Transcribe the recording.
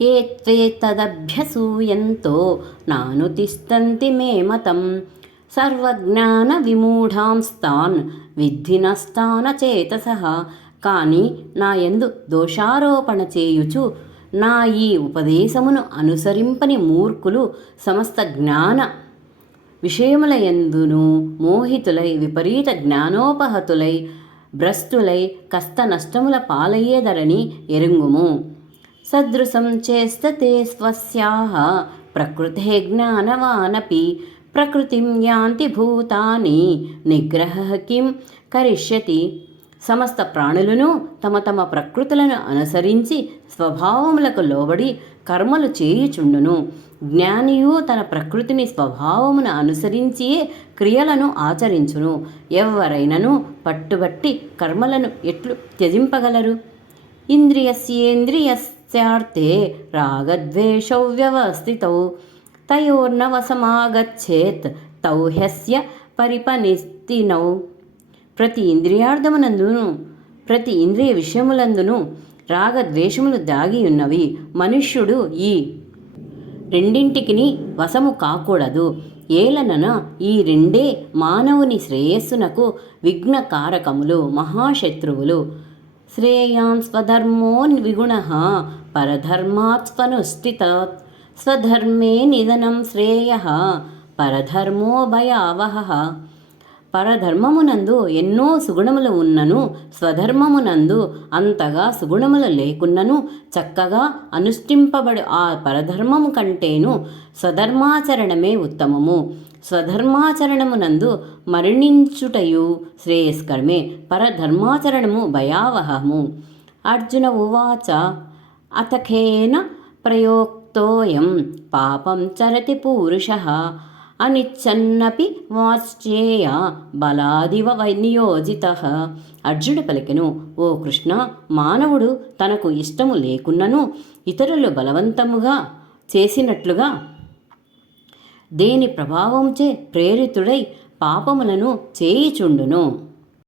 ఏ త్వేతదభ్యసూయంతో నానుతిష్టంతి మే మతం. సర్వజ్ఞానవిమూఢాంస్తాన్ విద్ధి నష్టానచేతసః. కాని నా యందు దోషారోపణ చేయుచు నా ఈ ఉపదేశమును అనుసరింపని మూర్ఖులు సమస్త జ్ఞాన విషయముల యందును మోహితులై విపరీత జ్ఞానోపహతులై భ్రష్టులై కష్ట నష్టముల పాలయ్యేదరని ఎరుంగుము. సదృశం చేస్తతే స్వస్యాః ప్రకృతే జ్ఞానవానపి ప్రకృతిం యాంతి భూతాని నిగ్రహః కిం కరిష్యతి. సమస్త ప్రాణులను తమ తమ ప్రకృతులను అనుసరించి స్వభావములకు లోబడి కర్మలు చేయుచుండును. జ్ఞానియు తన ప్రకృతిని స్వభావమును అనుసరించియే క్రియలను ఆచరించును. ఎవరైనను పట్టుబట్టి కర్మలను ఎట్లు త్యజింపగలరు? ఇంద్రియస్యేంద్రియస్యార్థే రాగద్వేషౌ వ్యవస్థితౌ తయోర్నవసమాగచ్చేత్ తౌ హ్యస్య పరిపనిస్తినౌ. ప్రతి ఇంద్రియార్థమునందును ప్రతి ఇంద్రియ విషయములందును రాగద్వేషములు దాగి ఉన్నవి. మనుష్యుడు ఈ రెండింటికిని వశము కాకూడదు. ఏలనన ఈ రెండే మానవుని శ్రేయస్సునకు విఘ్నకారకములు, మహాశత్రువులు. శ్రేయాన్ స్వధర్మో విగుణః పరధర్మాత్ స్వనుష్ఠితాత్. స్వధర్మే నిధనం శ్రేయః పరధర్మో భయావహః. పరధర్మమునందు ఎన్నో సుగుణములు ఉన్నను స్వధర్మమునందు అంతగా సుగుణములు లేకున్నను చక్కగా అనుష్ఠింపబడు ఆ పరధర్మము కంటేను స్వధర్మాచరణమే ఉత్తమము. స్వధర్మాచరణమునందు మరణించుటయు శ్రేయస్కరమే, పరధర్మాచరణము భయావహము. అర్జున ఉవాచ అతఖేన ప్రయోక్తోయం పాపం చరతి పూరుషః అనిచ్చన్నపి వాచ్యేయ బలాదివ నియోజితః. అర్జునుడు పలికెను, ఓ కృష్ణ, మానవుడు తనకు ఇష్టము లేకున్నను ఇతరులు బలవంతముగా చేసినట్లుగా దేని ప్రభావంచే ప్రేరితుడై పాపములను చేయుచుండును.